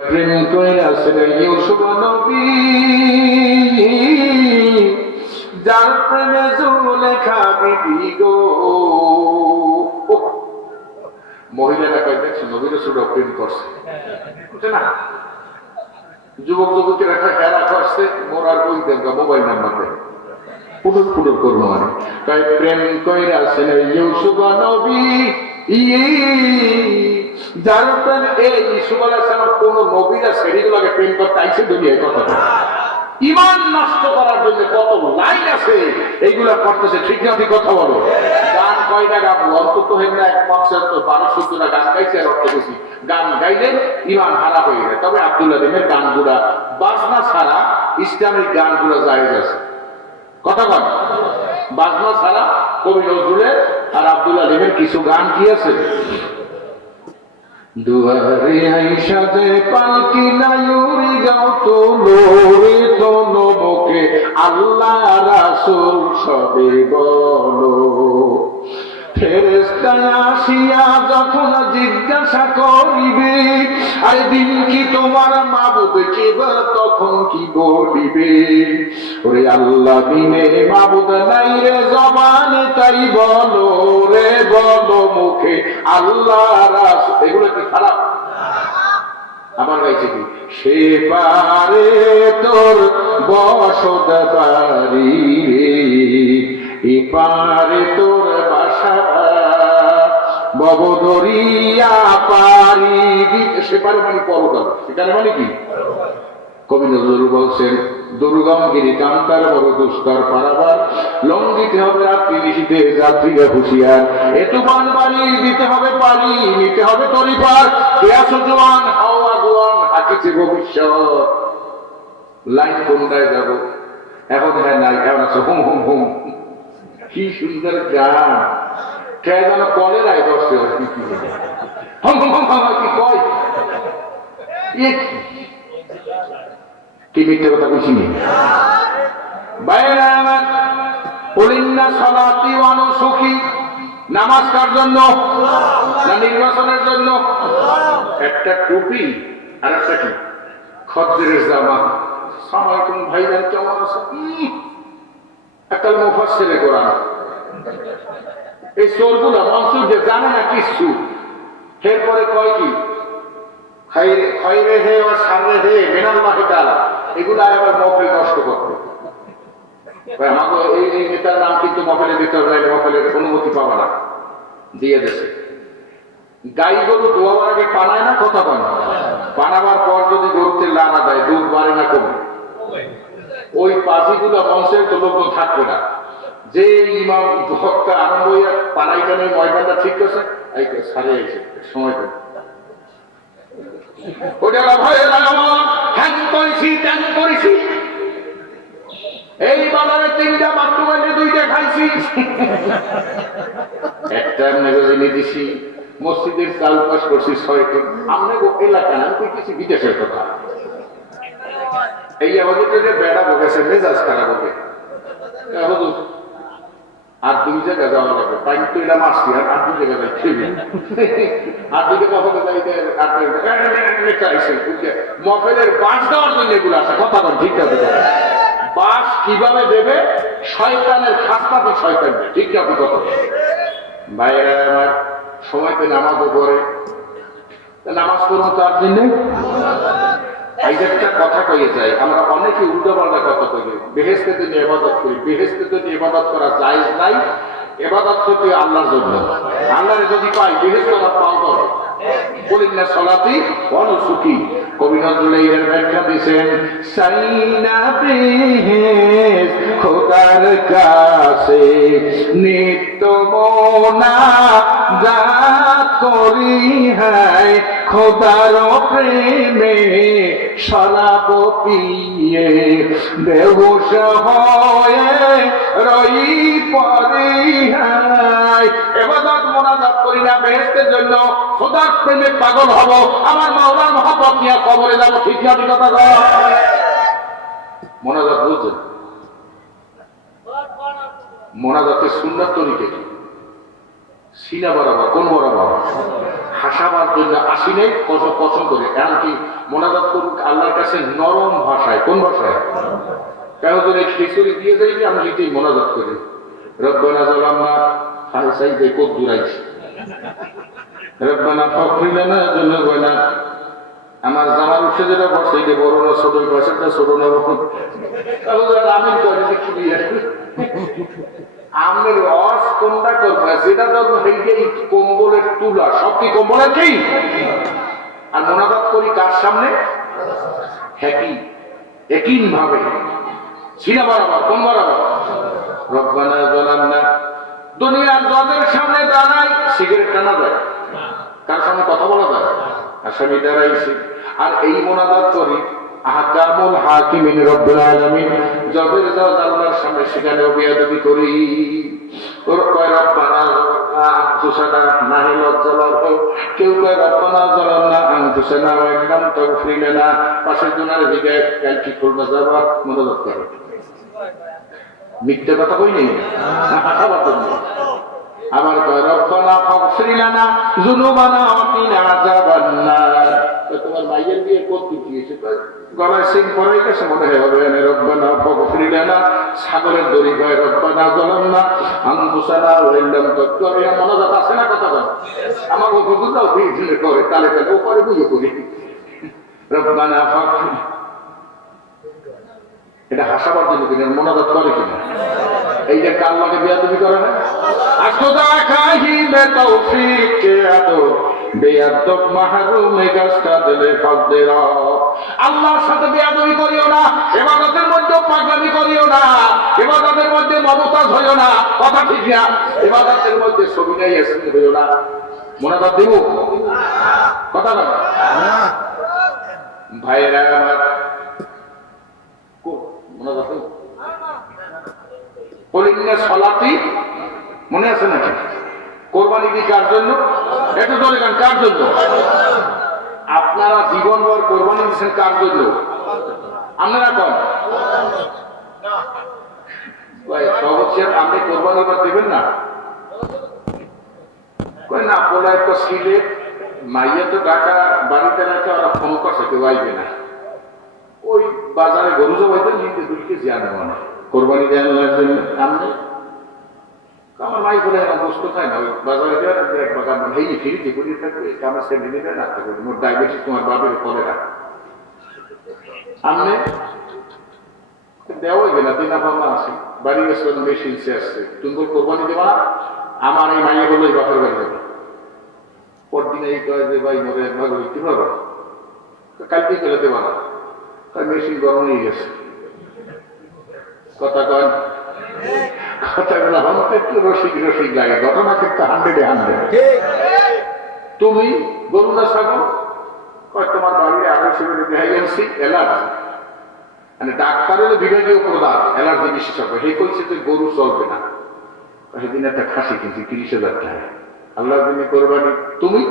প্রেম কইরাছেন ইউসুফ নবী, যার প্রেমে জুলেখা বিবি গো। মহিলারা কয় দেখছো নবী রাসূল প্রেম করছে না, যুবক যুবতীরা খেলা করছে, মোরার বই দেন মোবাইল নাম্বার দেন, পুটুর পুটুর করবো মানে তাই প্রেম কইরাছেন ইউসুফ নবী, যার প্রেম এই ইউসুফ আলাইহিস সালাম কোন নবীরা সেগুলোকে প্রেম করতে আইছে দুনিয়ায় কথা ইমান নষ্ট করার জন্য কত লাইন আছে এইগুলা করতেছে, ঠিক না? কথা বলো। গান কয়টা গাবো? অন্তত হেমনা এক 12-17টা গান গাইছে আর অর্থ বেশি গান গাইলেন ইমান হারা হয়ে যায়। তবে আব্দুল্লাহ আলিমের গানগুলা বাজনা ছাড়া ইসলামিক গানগুলা জায়েজ আছে। কথা বল, বাজনা ছাড়া কবি নজরুলের আর আব্দুল্লাহ আলিমের কিছু গান কি আছে? দুয়ারে আইসা দে পালকি নায়ুরি গাও তো লোরে তো নবকে আল্লাহ রাসূল সবে বলো। ফেরেশতা আসিয়া যখন জিজ্ঞাসা করিবে, আরে দিন কি তোমার মাবুদ কে, তখন কি বলিবে? ওরে আল্লাহ বিনে মাবুদ নাই রে জবানে, তাই বলো রে বলো মুখে আল্লাহ রাসূল। এগুলো কি খারাপ? আমার গাইছে কি সে পারে তোর বসত বাড়ি রে, এপারে তোর বাসা ববদরিয়া পারি। সেপারে মানে পরকাল, সেখানে মানে কি? কবি নজরুল বলছেন দুর্গম গিরি কান্তার বড় দুষ্কর পারাবার, লঙ্ঘিতে হবে রাত্রি নিশীতে যাত্রীরা হুঁশিয়ার, এতুফান বাড়ি দিতে হবে পারি, নিতে হবে তরিপার, কে আছো জোয়ান হাওয়া গোয়ান হাকিছে ভবিষ্যৎ। লাইন কোনটায় যাব এখন? হ্যাঁ নাই, এখন আছে হুম হুম হুম। কি সুন্দর গান, কে যেন কলে রায় দর্শে হুম হুম হুম কি কয়, কি মিথ্যে কথা বেশি নেই। বাইরে আমার পলিন্না সলাতি অনুসুখী, নামাজ কার জন্য? না নির্বাচনের জন্য? একটা টুপি আর একটা কি খদ্দের জামা। সালামালাইকুম ভাইজান, কেমন আছে? একটা মুফাসসিরে কোরআন। এই চোরগুলা মনসুর জানে না কিছু, এরপরে কয় কি খাইরে হে ও সাররে হে মিনাল্লাহি তাআলা, এগুলা আবার মহফিল নষ্ট করতে। আমাকে এই নেতার নাম কিন্তু মহফিলের ভিতর নাইলে মহফিলের অনুমতি পাবা না, দিয়ে দেশে। গাই গরু দোয়াবার আগে পানায় না, কথা কয় না? পানাবার পর যদি গরুতে লানা দেয় দুধ বাড়ে না কমে? ওই পাজিগুলা মঞ্চের তো লোকজন থাকবে না। যে ইমাম ভক্তা আরম্ভ হইয়া পানাইটা নিয়ে ময়দানটা ঠিক করছে, সারে এসে সময় পেল এই বাজারে 3টা বাথরুম এনে 2টা খাইছি, একটা মেগাজিনে দিছি, মসজিদের চাল পাশ করছি 6টি। আমরা এলাকা না, আমি কিছু বিদেশের কথা। এই আমাদের বেড়া বকেছে, মেজাজ খারাপ হবে, আর 2 জায়গায় যাওয়া লাগবে, টাইম তো এলাম আসছি আর 2 জায়গায় যাই খেবি আর 2 জায়গা কখনো যাইতে মফেলের বাস দেওয়ার জন্য এগুলো আসে। কথা বল, ঠিক আছে? বাস কিভাবে দেবে? শয়তানের খাস্তাতে শয়তান, ঠিক আছে? কথা বাইরে আমার সময় পেলে নামাজও করে, নামাজ পড়বো তার জন্য। এই একটা কথা কয়ে যায়, আমরা অনেকে উল্টো পাল্টা কথা কই, বেহেশতের জন্য ইবাদত করি, বেহেশতের জন্য ইবাদত করা জায়েজ নাই, ইবাদত করতে আল্লাহর জন্য। আল্লাহর যদি পাই বেহেশত আর পাও করে বলেন না সলাতি অনুসুখী। কবি নজরুল এর ব্যাখ্যা দিয়েছেন, সাইনা বেহেশ খোদার কাছে নিত্য মোনা জাত করি হায়, খোদার প্রেমে শরাব পিয়ে বেহুশ হয়ে রই পরি হায়। ইবাদত মোনাজাত করি না বেহেশতের জন্য, খোদার প্রেমে পাগল হব, আমার মাওলার মহব্বত নিয়ে কবরে যাব, ঠিক না? কথা কয় মোনাজাত বুঝছেন? মোনাজাতের সুন্নাত তরিকা কি? সিনা বরাবর, কোন বরাবর? হাসাবার জন্য আসি নাই, পছন্দ করে। এমনকি মোনাজাত করুক আল্লাহর কাছে নরম ভাষায়। কোন ভাষায়? কেন যদি খিচুড়ি দিয়ে যাইনি, আমি এটাই মোনাজাত করি। রব্বানা জালামনা, হাসাই দেয় কোদ দূরাইছি। রব্বানা ফাগফির লানা যুনুবানা, আমার জামার উঠে যেটা বসে এটা বড় না ছোট, পাশেরটা ছোট না বড়, আমি করে দেখি আমের রস কোনটা করবে, যেটা ধরবো সেইটাই কম্বলের তুলা, সব কি কম্বলের কি? আর মোনাজাত করি কার সামনে? হ্যাপি একই ভাবে সিনা বরাবর, কোন বরাবর? রব্বানা যালামনা। দুনিয়ার যাদের সামনে দাঁড়াই সিগারেট টানা যায়, কার সামনে কথা বলা যায়? আসামি দাঁড়াইছি আর এই মোনাজাত করি আহকামুল হাকিমিন রব্বুল আলামিন, যাদের জজ আল্লাহর সামনে, সেখানেও বেয়াদবি করি। ওর কয় রব্বানা আনফুসানা, নাহি লজ্জা লাগবে। কেউ কয় রব্বানা যালামনা আনফুসানা ওয়া ইন লাম তাগফির লানা, পাশের জনের দিকে কাল কি করবে যাবা মোনাজাত করে। মিথ্যা কথা কই নেই, আবার তো আবার কয় রব্বানা ফাগফির লানা যুনুবানা ওয়া কিনা আযাবান নার। তোমার মাইয়ের বিয়ে করতে গিয়েছে, গলায় সিং পরাই গেছে মনে হবে। রব্বানা ফাগফির লানা, ছাগলের দড়ি কয় রব্বানা যালামনা আনফুসানা ওয়া ইন লাম তাগফির লানা। মোনাজাত আছে না কথা বল? আমার হুজুররাও দিলে করে, তালে তালে উপরে বুঝে করি রব্বানা ফাগফির। এটা হাসাবার জন্য কিনা মোনাজাত করে কিনা? এই যে আল্লাহকে বেয়াদবি করা হয়। আসদা খাহিমে তৌফিক কে আদো বেয়াদব মাহরুমে গাছটা দিলে ফাকদেরা। আল্লাহর সাথে বেয়াদবি করিও না, ইবাদতের মধ্যে পাগলামি করিও না, ইবাদতের মধ্যে মমতাজ হইও না, কথা ঠিক না। ইবাদতের মধ্যে সবিনাই আসতে হইও না। মোনাজাত দিব কথা না ভাইরা আমার, মোনাজাত কলিন্না সলাতি মনে আছে নাকি? কোরবানি দি কার জন্য? একটু জোরে গান, কার জন্য? আপনারা জীবনভর কোরবানি দিচ্ছেন কার জন্য? আপনারা কন সবচেয়ে আপনি কোরবানি এবার দেবেন না? কই না পোলা একটা ছিলে মাইয়া তো টাকা বাড়িতে রাখে, ওরা ফোন করছে কেউ আইবে না। ওই বাজারে গরু জবাইতে নিতে 2 কেজি আনে মানে কোরবানি দেওয়ার জন্য। আমি আমার মাই বলে গোস্ত খায় না, ওই বাজারে দেওয়ার এক বাগান এই ফিরিতে করিয়ে থাকবে, আমার সেন্ডি নেবে না থাকবে, মোট ডায়াবেটিস তোমার বাপের পরে রাখ আমনে দেওয়াই গেলা দিনা ভাবনা আছে বাড়ি গেছে বেশি ইচ্ছে আসছে। তুমি বল কোরবানি দেবা না? আমার এই মাইয়ে বললো এই বাপের বাড়ি যাবে। পরদিন এই কয় যে ভাই মরে একবার হইতে পারো, কালকে ফেলে দেবা না, মেশিন গরম হয়ে গেছে। কথা কন, কথাগুলো আমার একটু রসিক রসিক লাগে, ঘটনা কিন্তু 100-এ 100। তুমি গরু না ছাগল, তোমার বাড়ির আদর্শ দেখাই গেছি অ্যালার্জি, মানে ডাক্তার হলো বিভাগীয় প্রধান অ্যালার্জি বিশেষজ্ঞ, হে কইছে যে গরু চলবে না। সেদিন একটা খাসি কিনছি 30,000 টাকা, আল্লাহর জন্য কোরবানি। তুমি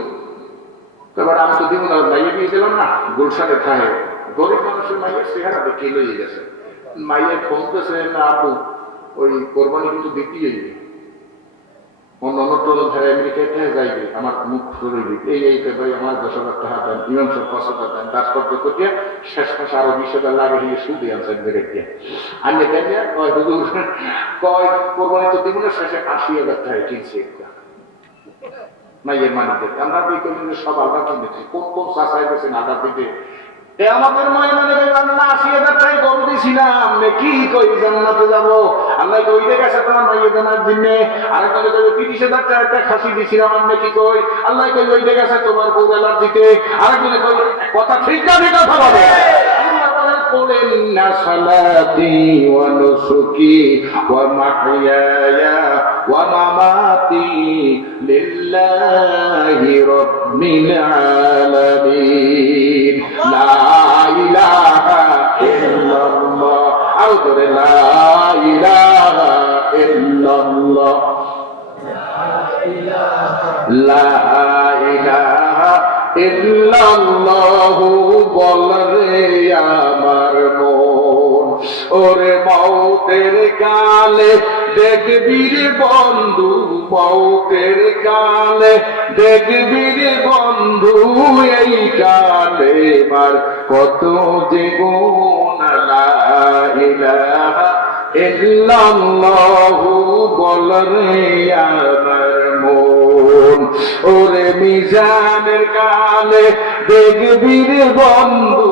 এবার আমি তো দিব না, মাইয়ে দিয়ে দিলাম না গুলশানে খায়, গরিব মানুষের মাইয়ের চেহারা দেখে লইয়ে গেছে। মাইয়ের ফোন করেছে না আপু ওই কোরবানি কিন্তু দিতেই যাইবে, অন্য ধারে আমেরিকায় থেকে যাইবে, আমার মুখ ধরবে এই ভাই আমার 10,000 টাকা দেন, ইমাম সব 5,000 দেন, কাজ করতে করতে শেষ মাসে আরো 20,000 লাগে নিয়ে সুদে আনছেন বেড়ে দিয়ে আমি কয় হুজুর কয় কোরবানি তো দিব না, শেষে 80,000 টাকা কিনছে একটা মাইয়ের মানিকে। আমরা সব আলাদা কিনেছি, কোন কোন চাষাই গেছেন আদা দিতে আমাদের মনে মনে 80,000 টাকা গরু দিছিলাম কি কই জান্নাতে যাবো, আল্লাহ কই গেছে তোমার মাইয়ে দেনার জন্যে। আরেকটা 30,000 টাকা একটা খাসি দিছিলাম, আমি কি কই আল্লাহ কই ওই গেছে তোমার বউ অ্যালার্জিতে। আরেকজনে কই কথা ঠিক না, ঠিক কথা বলে। قل إن صلاتي ونسكي ومحياي ومماتي لله رب العالمين لا إله إلا الله أقول لا إله إلا الله لا إله ইল্লাল্লাহু বলরে আমার মন, ওরে মওত মৌতের কালে দেখবি রে বন্ধু, মৌতের কালে দেখবি রে বন্ধু, এই কালে মার কত যে গুণ, লা ইলাহা ইল্লাল্লাহু বল রে আমার মন। ওরে মিজানের কালে দেখবি রে বন্ধু,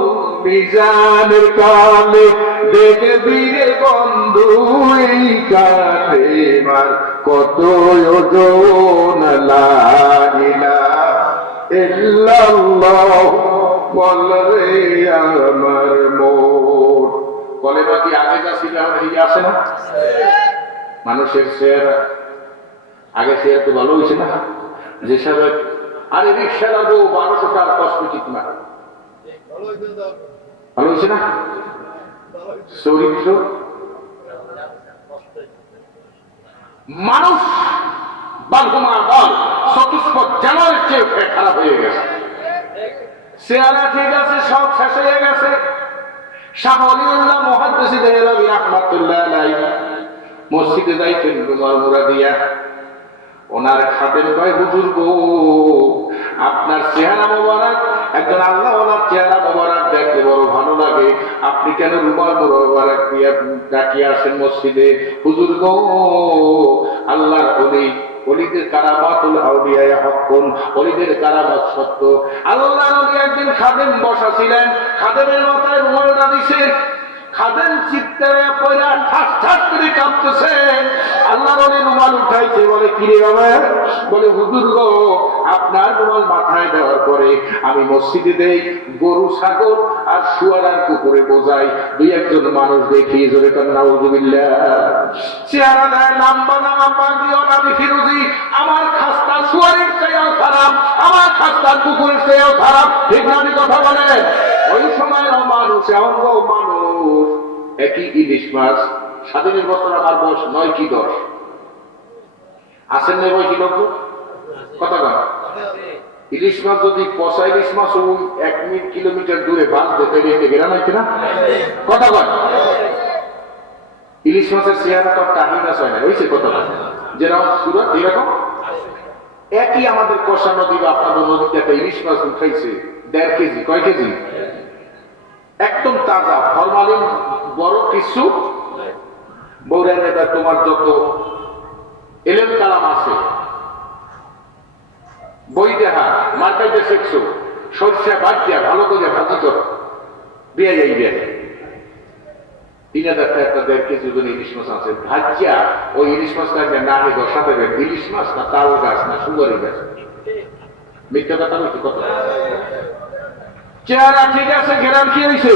মিজানের কালে দেখবি রে বন্ধু, এই কালে মার কত ওজন, লা ইলাহা ইল্লাল্লাহু বল রে আমার মন। বলে বাকি আগে যা ছিল এখন এই আছে না? মানুষের চেহারা আগে চেহারা তো ভালো হয়েছে না, যে সাথে আরে রিক্সা লাগবো 1200 টাকা কসমেটিক না, ভালো হয়েছে না? চরিত্র মানুষ বালকুমা বল চতুষ্পদ জানার চেয়ে খারাপ হয়ে গেছে, চেহারা ঠিক আছে, সব শেষ হয়ে গেছে। শাহ ওলিউল্লাহ মুহাদ্দিস দেহলভী রাহমাতুল্লাহ আলাইহি মসজিদে যাইতেন রুমাল মুরাদিয়া, ওনার খাদেম কয় হুজুর গো, আপনার চেহারা মোবারক, একজন আল্লাহ ওনার চেহারা মোবারক দেখতে বড় ভালো লাগে, আপনি কেন রুমাল মোবারক দিয়া ডাকিয়ে আসেন মসজিদে? হুজুর গো, আল্লাহর ওলি, ওলিদের কারামাতুল আউলিয়া হক্কুন, ওলিদের কারামাত সত্য। আল্লাহর ওলি একদিন খাদেম বসা ছিলেন, খাদেমের মাথায় রুমালটা দিছে, খাদেম চিৎকারে পয়লা ঠাস ঠাস করে কাঁপতেছে। আল্লাহর ওলি রুমাল উঠাইছে, বলে কিরে বাবা? বলে হুজুর গো, আপনার রুমাল মাথায় দেওয়ার পরে আমি মসজিদে দেই, গরু ছাগল আর শুয়ার আর কুকুরে বোঝাই, দুই একজন মানুষ দেখিয়ে জোরে কান নাউযুবিল্লাহ। চেহারা দেয় লম্বা নামা পাগড়িও নামি ফিরোজি, আমার খাস্তা শুয়ারের চেয়েও খারাপ, আমার খাস্তা কুকুরের চেয়েও খারাপ, ঠিক না? কথা বলেন। ওই সময় মানুষ এমন মানুষ, একই ইলিশ মাছ, স্বাধীনের বছর আমার বয়স 9 কি 10 আসেন, নেই বই কি লোক কথা কয়। ইলিশ মাছ যদি পচা ইলিশ মাছ ওই 1 কিলোমিটার দূরে বাঁচবে, তাই এতে গেরা নাকি না কথা কয়। ইলিশ মাছের চেহারা তো টাহি মাছ হয় না, হয়েছে কথা কয়, যেরকম সুরত এরকম একই আমাদের কষা নদী বা আপনাদের নদীতে একটা ইলিশ মাছ উঠাইছে 1.5 কেজি, কয় কেজি? একদম তাজা, ফরমালিন বড় কিছু বৌরের নেতা, তোমার যত এলেম কালাম আছে বই দেখা মার্কাইতে শেখছো, সরষে বাদ দিয়া ভালো করে ভাজি করো, দিয়ে যাই দিয়ে 3000 টাকা একটা 1.5 কেজি ওজন ইলিশ মাছ আছে, ভাজিয়া ওই ইলিশ মাছটা না হে বসা দেবেন, ইলিশ মাছ না তাল গাছ না সুন্দরী গাছ, মিথ্যা কথা বলছি কত? চেহারা ঠিক আছে, ঘেরান কি হয়েছে?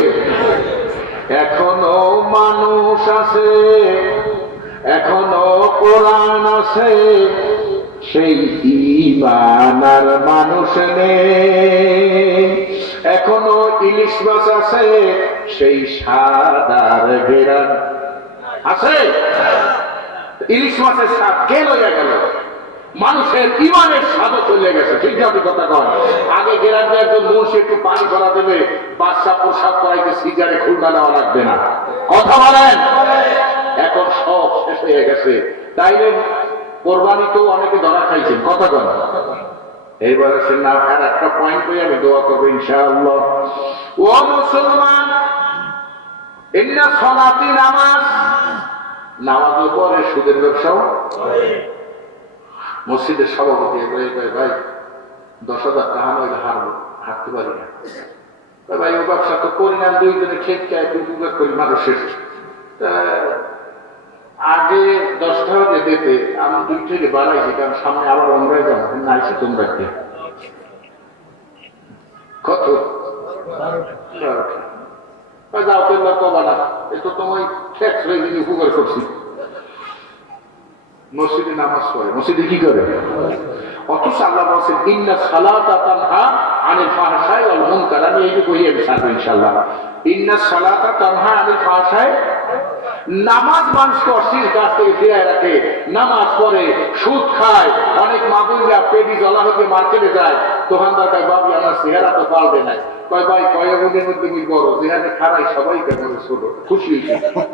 এখনো মানুষ আছে, এখনো কোরআন আছে, সেই ঈমান আর মানুষ নেই। এখনো ইলিশ মাছ আছে, সেই সাদার ঘেরান আছে। ইলিশ মাছের স্বাদ কে লইয়া গেল? মানুষের ইমানের স্বাদও চলে গেছে, ঠিক আছে কথা কন। আগে গেরার একজন মুন্সি একটু পানি ভরা দেবে, বাচ্চা প্রসাদ করাইতে সিজারে খুলনা নেওয়া লাগবে না, কথা বলেন। এখন সব শেষ হয়ে গেছে, তাইলে কোরবানিতেও অনেকে ধরা খাইছেন, কথা কন। এইবার আসেন না, আর একটা পয়েন্ট করে আমি দোয়া করবো ইনশাআল্লাহ। ও মুসলমান, ইন্না সলাতি, নামাজ, নামাজের পরে সুদের ব্যবসাও। মসজিদের সভাপতি ভাই 10,000 টাকা নইলে হারতে পারি না, ভাই ও ব্যবসা তো করি না, 2 দিনে খেত চাই উপকার করি মানুষের, আগে 10 টাকা দিতে আমি 2 থেকে বাড়াইছি, কারণ সামনে আবার অমরাই যাবো না, আইসি তোমরা কত যাও তোমরা কবা না, এ তো তোমার ট্যাক্স হয়ে গেলে উপকার করছি। মসজিদে নামাজ পড়ে, মসজিদে কি করে? অথচ আল্লাহ বলছেন ইন্না সালাতা তানহা আনিল ফাহশাই ওয়াল মুনকার, আমি এইটুকুই ছাড়বো ইনশাআল্লাহ। ইন্নাস সালাতা তানহা আনিল ফাহশাই, নামাজ মানুষকে অশ্লীল কাজ থেকে ফিরায় রাখে। নামাজ পড়ে, সুদ খায়, অনেক মাদুরিয়া পেটি জ্বলা হতে মার্কেটে যায়, দোকানদার কয় বাবু আমার চেহারা তো পাল্টে নাই, কয় ভাই কয়েকদিনের মধ্যে আমি বড় চেহারা খারাই সবাই কেমন ছোট, খুশি হয়েছে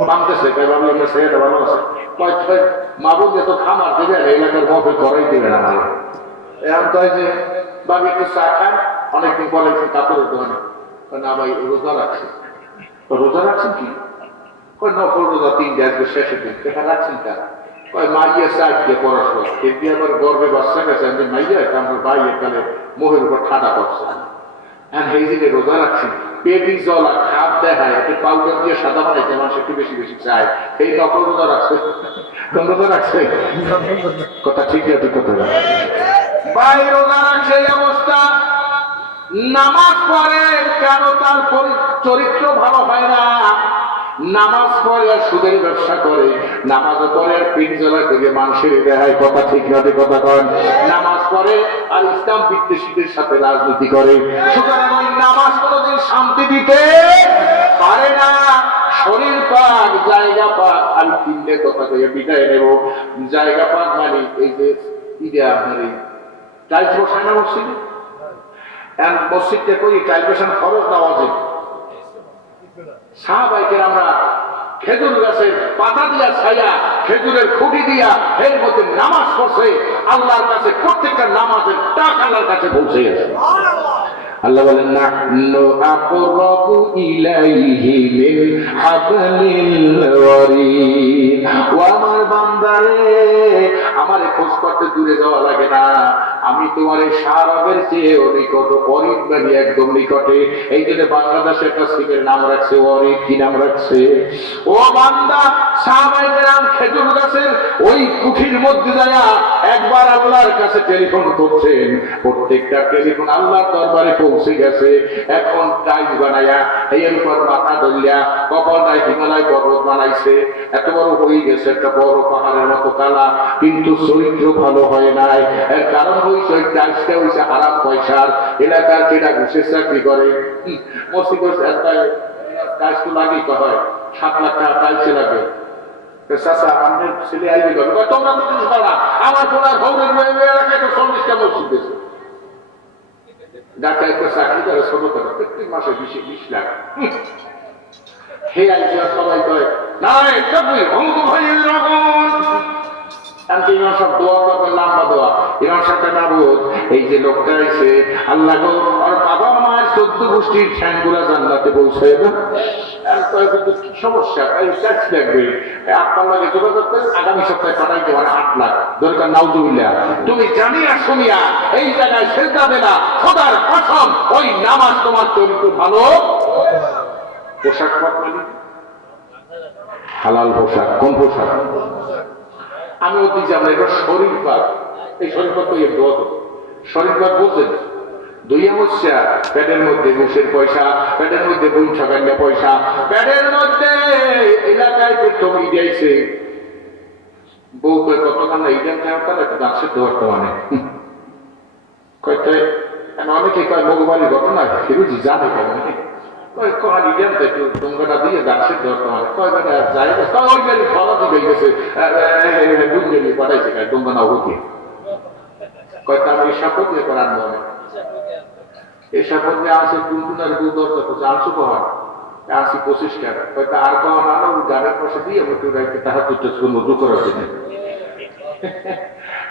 মানতেছে, কয় বাবু আমার চেহারা ভালো আছে, কয় মাবুল যে তো খামার দেবে এলাকার মফে করাই দেবে না ভালো। এখন কয় যে বাবু একটু চা খান, অনেকদিন পরে কাপড়ের দোকানে, না ভাই রোজা রাখছে। রোজা রাখছেন কি? নকল রোজা 3 দিন আসবে শেষের দিন, দেখা রাখছেন তা কয় মাইয়া চার দিয়ে পড়াশোনা কিন্তু আবার গর্বে বাচ্চা গেছে, আমি মাইয়া আমার ভাই একালে মোহের উপর ঠাডা করছে, হ্যাঁ এই দিনে রোজা রাখছি, পেটি জলা খাপ দেখায়, একটু পাউডার দিয়ে সাদা বানাইতে মানুষ একটু বেশি বেশি চায়, এই নকল রোজা রাখছে। কোন রোজা রাখছে? কথা ঠিক আছে, কথা ভাই রোজা রাখছে এই অবস্থা, নামাজ পড়ে কেন তার চরিত্র ভালো হয় না? নামাজ পড়ে আর সুদের ব্যবসা করে, নামাজ পড়ে আর পিঠ জ্বলা থেকে মানুষের দেখায়, কথা ঠিক না কথা কন। নামাজ পড়ে আর ইসলাম বিদ্বেষীদের সাথে রাজনীতি করে। সুতরাং ওই নামাজ কোনোদিন শান্তি দিতে পারে না। শরীর পাক, জায়গা পাক, আমি 3টে কথা কয়ে বিদায় নেব। জায়গা পাক মানে এই যে ঈদে আপনার এই টাইলস বসায় না মসজিদে, মসজিদটা করি টাইলস বসানো খরচ দেওয়া যায়। সাহাবাইকে আমরা খেজুর গাছের পাতা দিয়া ছায়া, খেজুরের খুঁটি দিয়া এর মধ্যে নামাজ পড়ছে, আল্লাহর কাছে প্রত্যেকটা নামাজের টাকা আল্লাহর কাছে পৌঁছে গেছে। আল্লাহ বলেন নাহনু আকরাবু ইলাইহি মিন হাবলিল ওয়ারিদ। ও আমার বান্দারে, আমারে খোঁজ করতে দূরে যাওয়া লাগে না, আমি তোমার এই সারাবের চেয়ে নিকট, ওয়ারিদ মানে একদম নিকটে। এই জন্য বাংলাদেশে একটা সিমের নাম রাখছে ওয়ারিদ। কি নাম রাখছে? ও বান্দা, সাহাবায়ে কেরাম খেজুর গাছের ওই কুঠির মধ্যে যায় একবার আল্লাহর কাছে টেলিফোন করছেন, প্রত্যেকটা টেলিফোন আল্লাহর দরবারে পৌঁছে গেছে। এখন টাইলস বানাইয়া এর উপর মাথা ধরিয়া কপালটায় হিমালয় পর্বত বানাইছে, এত বড় হয়ে গেছে একটা বড় পাহাড়ের মতো কালা, কিন্তু চরিত্র ভালো হয় নাই। এর কারণ হইছে ওই টাইলসটা হইছে হারাম পয়সার। এলাকার যেটা ঘুষের চাকরি করে, মসজিদের টাইলস তো লাগেই তো হয়, 7 লাখ টাকা টাইলসে লাগে। চাচা আমাদের ছেলে আইবি তোমরা তো কিছু করো না, আমার পোলার ভৌরের এলাকায় তো 40টা মসজিদ দিয়েছে। ঢাকায় একটা চাকরি করে ছোট করে, প্রত্যেক মাসে 20 লাখ। হে আইসা সবাই কয় না ভঙ্গ হয়ে ইমাম সাহেব দোয়া করবেন, লম্বা দোয়া। ইমাম সাহেবটা নাবুদ, এই যে লোকটা এসে আল্লাহ গো আর বাবা মায়ের 14 গোষ্ঠীর ঠ্যাংগুলা জান্নাতে পৌঁছে না, কি সমস্যা, এই ট্যাক্স লাগবে, আপনার লাগে যোগাযোগ করে আগামী সপ্তাহে পাঠাইতে পারে 8 লাখ দরকার নাউজুবিল্লাহ। তুমি জানিয়া শুনিয়া এই জায়গায় সেজদা দেনা, খোদার কসম ওই নামাজ তোমার চরিত্র ভালো। পোশাক মানে হালাল পোশাক। কোন পোশাক? আমি অতি জানি এটা শরীর পাক। এই শরীর পাক তো দোয়া করবো। শরীর পাক বলছেন 2 অবস্থা, পেটের মধ্যে ঘুষের পয়সা, পেটের মধ্যে বই ঠকাইয়া পয়সা, পেটের মধ্যে এলাকায় পেট্রোল দিয়েছে, বউ কয় কতক্ষণ ইডেন একটা দাঁড়ছে বর্তমানে কয়েকটা অনেকে কয় মগবাড়ির ঘটনা ফিরুজি জানে কেমন দিয়ে দাঁড়ছে বর্তমানে কয় বেটা যাই ওই গাড়ি খরচ হয়ে গেছে, বুঝলি পাঠাইছে তোমরা না হতে কয়েকটা আমি সাপোর্ট দিয়ে করার মনে এই সাপোর্ট দিয়ে আসে টুনটুনার বউ দরকার করছে আনসু পাহাড় আসি 25 টাকা, হয়তো আর পাওয়া না গাড়ির পাশে দিয়ে একটু রাখতে তাহার দুটো মধু করার জন্য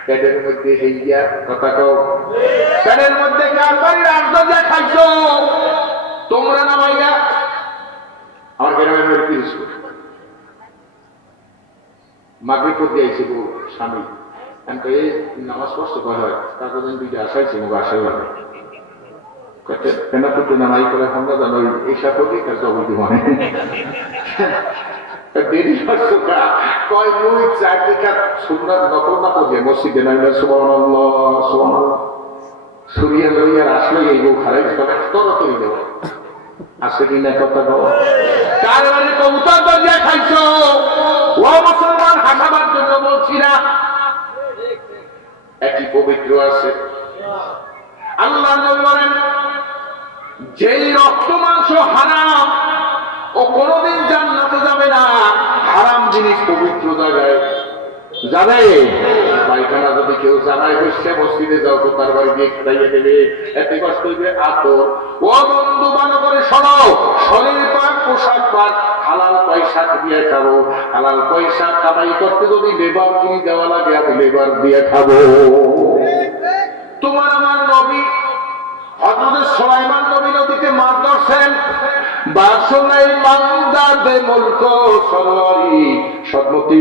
পেটের মধ্যে হেইয়া কথা কও, পেটের মধ্যে কার বাড়ির আন্তর্জা খাইছো তোমরা না ভাইয়া। আমার গ্রামের পিস মাগরিব পড়তে আইছে বউ স্বামী, আমি তো এই নামাজ কষ্ট করা হয় তারপর দুইটা আসাইছে মুখ আসাই হবে কেনা করতে না নাই করে আমরা জানো এই সাপোর্টই কাজ অবধি মনে দেরি কয় মুই চারদিকা সুন্দর নকল না করছে মসজিদে নাইলে সুবহানাল্লাহ সুবহানাল্লাহ সুরিয়া লইয়ার আসলে এই বউ খারাই তরতরি দেব আসে কিনা কথা কও, কার বাড়ি কবুতর দরিয়া খাইছো ও মুসলমান, হাসাবার জন্য বলছি না, একই পবিত্র আছে। আল্লাহ বলেন যেই রক্ত মাংস হারাম ও কোনোদিন জান্নাতে যাবে না। হারাম জিনিস পবিত্র জায়গায় যাবে। পায়খানা যদি কেউ জানায় বসে মসজিদে যাও তো তার বাড়ি গিয়ে খাইয়ে দেবে, এতে কষ্ট হইবে আতর। ও বন্ধু ভালো করে শোনো, শরীর পাক পোশাক পাক হালাল পয়সা দিয়ে খাবো। হালাল পয়সা কামাই করতে যদি লেবার কিনে দেওয়া লাগে আমি লেবার দিয়ে খাবো। তোমার আমার নবী হযরত সুলাইমান নবী নদীতে মাছ ধরছেন। বাসনাই মান্দা দে মুলক সররি সদমতি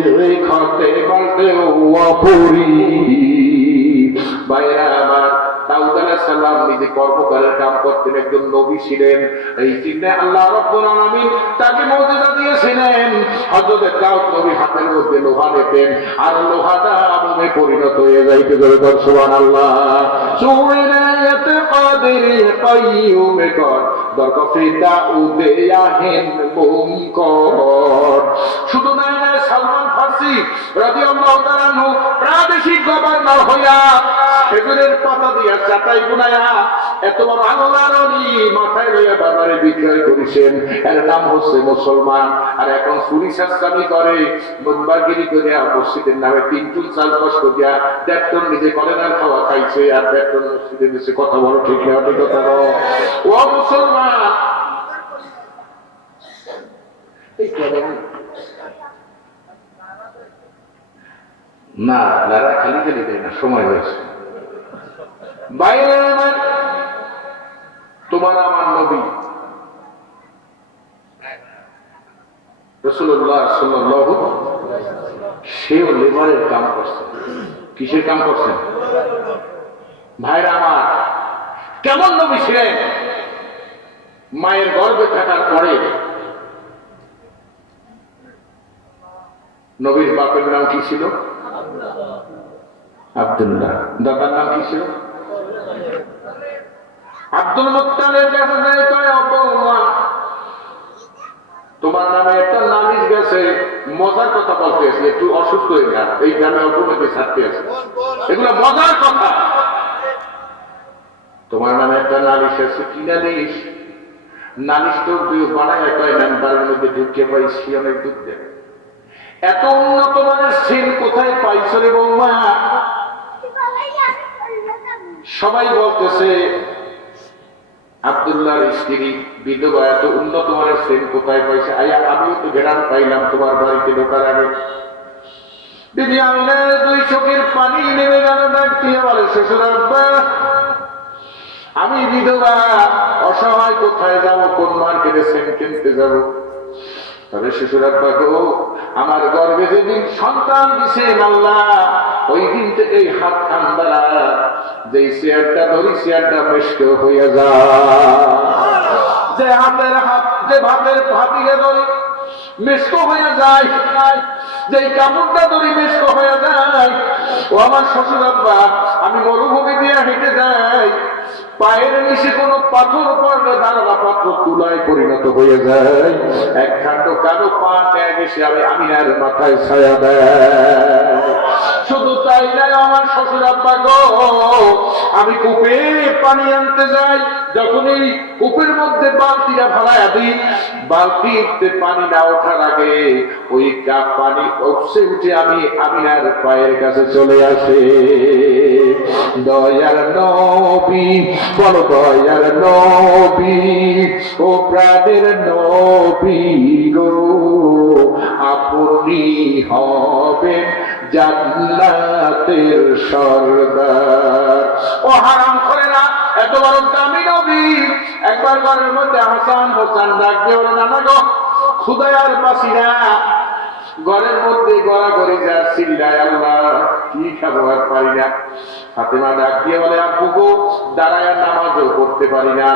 খতে বালতে ওয়াপুরি। বাইরা আমার দাউদ আলাইহিস সালাম নিজে কর্মকারের কাম করতেন, একজন নবী ছিলেন। এই জন্য আল্লাহ রাব্বুল আলামিন তাকে মুজিজা দিয়েছিলেন। হযরত দাউদ নবী হাতের মধ্যে লোহা নিতেন আর লোহাটা আগুনে পরিণত হয়ে যাইতে ধরে। সুবহানাল্লাহ। সুরায়াত কাদির কাইয়ুম কর দরকাফি দাউদে ইয়াহিন মুনকর। শুধু নাই না, সালমান ফারসি রাদিয়াল্লাহু তাআলা আনহু প্রাদেশিক গভর্নর হইয়া খেজুরের পাতা দিয়া চাটাই বুনায়া এত বড় আল্লাহর ওলি মাথায় লইয়া বাজারে বিক্রয় করেছেন। এর নাম হচ্ছে মুসলমান। আর এখন চুরি সাস্তামি করে, মুনবাগিরি করিয়া মসজিদের নামে 3 টন চাল কষ্ট করিয়া 1.5 টন নিজে কলেনার খাওয়া খাইছে আর 1.5 টন মসজিদে দিচ্ছে। কথা বলো ঠিক না? ঠিক কথা বলো। ও মুসলমান, এই কেমন না যারা খালি খালি দেয় না, সময় হয়েছে। বাইরে আমার তোমার আমার নবী রাসূলুল্লাহ সাল্লাল্লাহু সেও লেবারের কাম করছেন। কিসের কাম করছেন? ভাইরা আমার, কেমন নবী ছিলেন? মায়ের গর্ভে থাকার পরে নবীর বাপের নাম কি ছিল? আব্দুল্লাহ। দাদার নাম কি ছিল? আব্দুল মুত্তালিবের কাছে যাই কয়, আব্বা তোমার নামে একটা নালিশ গেছে। মজার কথা বলতে আছে, একটু অসুস্থ হয়ে গেল, এই গ্রামে অল্পমেতে ছাড়তে আছে, এগুলো মজার কথা। তোমার নামে একটা নালিশ আছে। কি নালিশ? নালিশ তো বানায় কয় মেম্বারের মধ্যে ঢুকিয়ে পাইছি, অনেক দুধ দেয়। এত উন্নত মানের সিন কোথায় পাইছো রে বৌমা? সবাই বলতেছে আব্দুল্লাহর স্ত্রী বিধবা, এত উন্নত মানের সিন কোথায় পাইছে? আয়া আমিও তো ঘেরান পাইলাম তোমার বাড়িতে ঢোকার আগে। দিদি আমিনার 2 চোখের পানি নেমে গেল। ডাক দিয়ে বলে, শ্বশুর আব্বা আমি বিধবা, অসহায়, কোথায় যাবো, কোন মার্কেটে সেন্ট কিনতে যাবো? তবে শ্বশুর আব্বা গো, আমার গর্ভে যেদিন সন্তান দিছেন আল্লাহ, ওই দিন থেকে হাত কান্দারা যেই চেয়ারটা ধরি চেয়ারটা মেষ্ট হয়ে যায়। যে হাতের হাত, যে ভাতের ভাতিকে ধরি মেষ্ট হয়ে যায়, যেই কাপড়টা ধরি মেষ্ট হয়ে যায়। ও আমার শ্বশুর আব্বা, আমি মরুভূমি দিয়ে হেঁটে যাই, পায়ের নিচে কোনো পাথর পড়লে দাঁড়ালা পাত্র তুলায় পরিণত হয়ে যায়। এক খান্ড কালো পা নিয়ে গেছে আমি আমিনার মাথায় ছায়া দেয়। শুধু তাই নাই, আমার শ্বশুর আব্বা গো, আমি কূপে পানি আনতে যাই, যখন এই কূপের মধ্যে বালতিটা ফালাইয়া দিই, বালতিতে পানি না ওঠার আগে ওই কাপ পানি উপসে উঠে আমি আমিনার পায়ের কাছে চলে আসে। দয়ার নবী, বড় দয়ার নবী, ও প্রাণের নবী গো, আপনি হবেন জান্নাতের সরদার। ও হারাম করে না, এত বড় দামি নবী একবার ঘরের মধ্যে হাসান হোসেন ডাক দিয়ে বলে, নানা গো খুদায় আর পাসি না। ঘরের মধ্যে গড়াগড়ি যা চিল্লায়, আল্লাহ কি খাবো আর পারি না। ফাতেমা ডাক দিয়ে বলে, আব্বু গো দাঁড়ায় নামাজও করতে পারি না।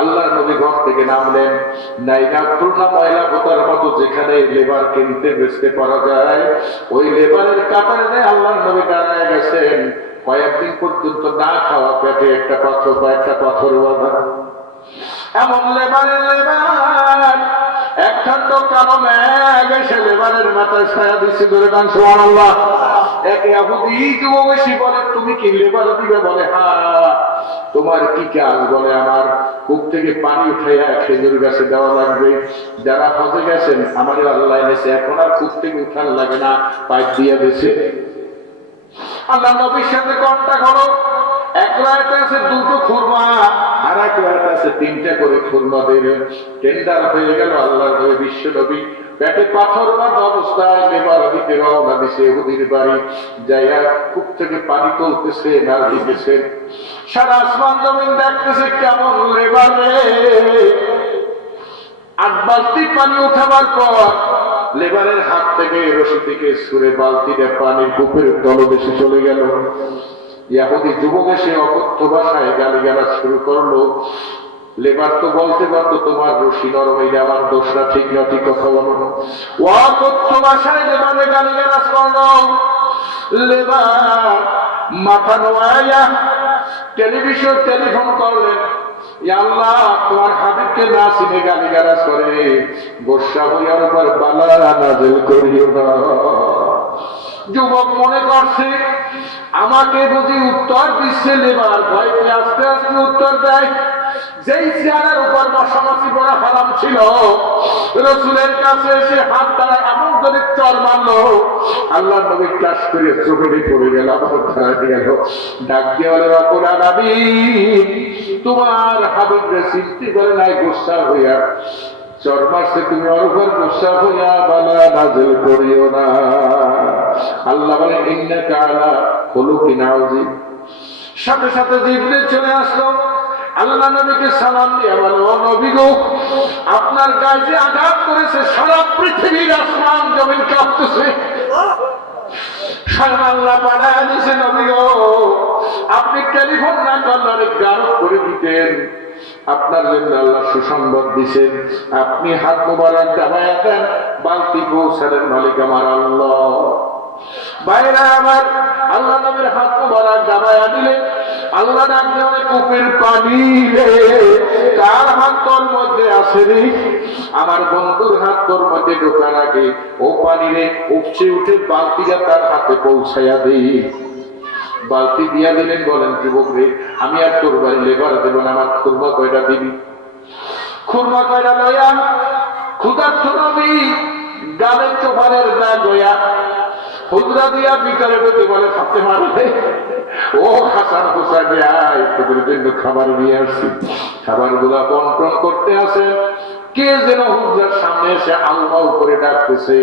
আল্লাহর নবী ঘর থেকে নামলেন। নাইনা খুলনা ময়লা পোতার মতো যেখানে লেবার কিনতে বেচতে পারা যায়, ওই লেবারের কাতারে যায় আল্লাহর নবী দাঁড়ায় গেছেন। কয়েকদিন পর্যন্ত না খাওয়া পেটে একটা পাথর, কয়েকটা পাথর বাঁধা। এমন লেবারের লেবার এক খন্ড কালো মেঘ এসে লেবারের মাথায় ছায়া দিচ্ছে। ধরে গান সুবহানাল্লাহ। এক ইহুদি যুবক এসে বলে, তুমি কি লেবার দিবে? বলে হ্যাঁ। তোমার কি কাজ? বলে আমার কূপ থেকে পানি উঠাইয়া খেজুর গাছে দেওয়া লাগবে। যারা হজে গেছেন আমার আল্লাহ এনেছে, এখন আর কূপ থেকে উঠান লাগে না, পাইপ দিয়ে দিয়েছে। আল্লাহ নবীর সাথে কন্টাক্ট হলো। এক রায়তে আছে 2টো খুরমা, আর এক রায়তে আছে 3টা করে খুরমা দিয়ে টেন্ডার হয়ে গেল। আল্লাহ নবী বিশ্ব নবী পেটে পাথর বাঁধা অবস্থায় লেবার দিতে রওনা দিছে ইহুদির বাড়ি। যাইয়া কূপ থেকে পানি তুলতেছে, না দিতেছে। সারা আসমান জমিন দেখতেছে কেমন লেবার রে। 8 বালতি পানি উঠাবার পর লেবারের হাত থেকে রশি থেকে সুরে বালতিটা পানির কূপের তলদেশে চলে গেল। ইহুদি যুবক এসে অকথ্য ভাষায় গালিগালাজ শুরু করলো। লেবার তো বলতে পারতো তোমার রশি নরম, এই আমার দোষরা ঠিক না, ঠিক কথা বলো। অকথ্য ভাষায় লেবারে গালিগালাজ করলো। লেবার মাথা নোয়াইয়া টেলিফোন করলেন, আল্লাহ তোমার হাবিবকে না চিনে গালিগালাজ করে, গোসা হইয়ার উপর বালা নাযিল করিও না। যুবক মনে করছে আমাকে বুঝি উত্তর দিচ্ছে লেবার, ভয়কে আস্তে আস্তে উত্তর দেয়। যেই চেয়ারের উপর মশামাছি পড়া হারাম ছিল, রসুলের কাছে এসে হাত দ্বারা এমন করে চর মারলো, আল্লাহ নবী ক্লাস করে চোখে পড়ে গেল, আবার দাঁড়াতে গেল। ডাক দিয়ে বলে রব্বুল আলামিন তোমার হাবিবকে সৃষ্টি করে নাই গোসা হইয়া চর মারছে, তুমি ওর উপর গোসা হইয়া বালা নাযিল করিও না। আল্লাহ বলে ইন্নাকা আলা খুলুকিন আযীম। সাথে সাথে জিবরিল চলে আসলো। আল্লাহ নবীকে সালাম দিয়ে বলে, ও নবী গো, আপনার গায়ে যে আঘাত করেছে সারা পৃথিবীর আসমান জমিন কাঁপতেছে। আল্লাহ পাঠায় দিয়েছে নবী গো, আপনি টেলিফোন না করলে গারদ করে দিতেন। আপনার জন্য আল্লাহ সুসংবাদ দিছেন, আপনি হাত মোবারক দাবায়া দেন, বালতি পৌঁছালেন মালিক আমার আল্লাহ। বাইরে আমার আল্লাহ নবীর হাত মোবারক দাবায়া দিলেন। আল্লাহ ডাকলে অনেক কূপের পানি রে, কার হাত তোর মধ্যে আসে রে? আমার বন্ধুর হাত তোর মধ্যে ঢোকার আগে ও পানি রে উপচে উঠে বালতিটা তার হাতে পৌঁছাইয়া দেই। বালতি দিয়া দিলেন। বলেন যুবক রে, আমি আর তোর বাড়ি লেবার দেব না, আমার খুরমা কয়টা দিবি? খুরমা কয়টা লইয়া ক্ষুধার্ত নবী গালের চোপারের দাগ লইয়া হুজরা দিয়া ভিতরে ঢুকে বলে, ফাতেমা রে, ও হাসান হোসেন আয়, তোদের জন্য খাবার নিয়ে আসছি। খাবার গুলা বন্টন করতে আসেন। কে যেন হুজরার সামনে এসে আল্লাহ করে ডাকতেছে।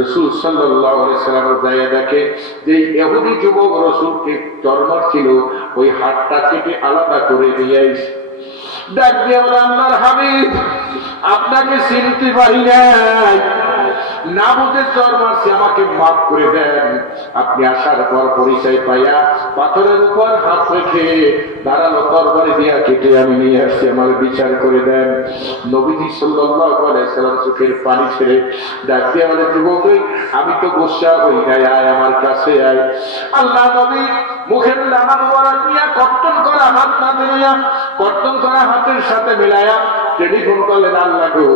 রাসূল সাল্লাল্লাহু আলাইহি সাল্লাম যাইয়া দেখে যে ইহুদি যুবক রাসূলকে চরমার ছিল, ওই হাতটা কেটে আলাদা করে নিয়ে আইছে। ডাক দিয়ে বলে, আল্লাহর হাবিব আপনাকে চিনতে পারি নাই, না বুঝে চর মারছি, আমাকে মাফ করে দেন। আপনি আসার পর পরিচয় পাইয়া পাথরের উপর হাত রেখে দাঁড়ালো, তরবারি দিয়া কেটে আমি নিয়ে আসছি, আমার বিচার করে দেন। নবীজি সাল্লাল্লাহু আলাইহি সাল্লাম চোখের পানি ছেড়ে ডাক দিয়ে বলে, যুবক আমি তো গোসা হই নাই, আয় আমার কাছে আয়। আল্লাহ নবী মুখের লানা মোবারক নিয়ে কর্তন করা হাত না নিয়া কর্তন করা হাতের সাথে মিলায়া টেলিফোন করলেন, আল্লাহ গো,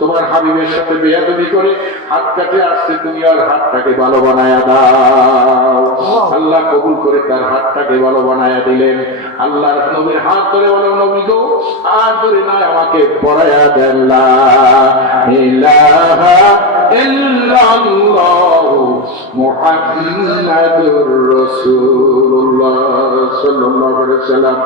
তোমার হাবিবের সাথে বেয়াদবি করে হাত কাটে আসছে, তুমি আর হাতটাকে ভালো বানায়া দাও। আল্লাহ কবুল করে তার হাতটাকে ভালো বানায়া দিলেন। আল্লাহর নবীর হাত ধরে বলো, নবী গো, আর ধরে নয়, আমাকে পড়ায়া দেন লা ইলাহা ইল্লাল্লাহু মুহাম্মাদুর রাসূলুল্লাহ সাল্লাল্লাহু আলাইহি ওয়াসাল্লাম।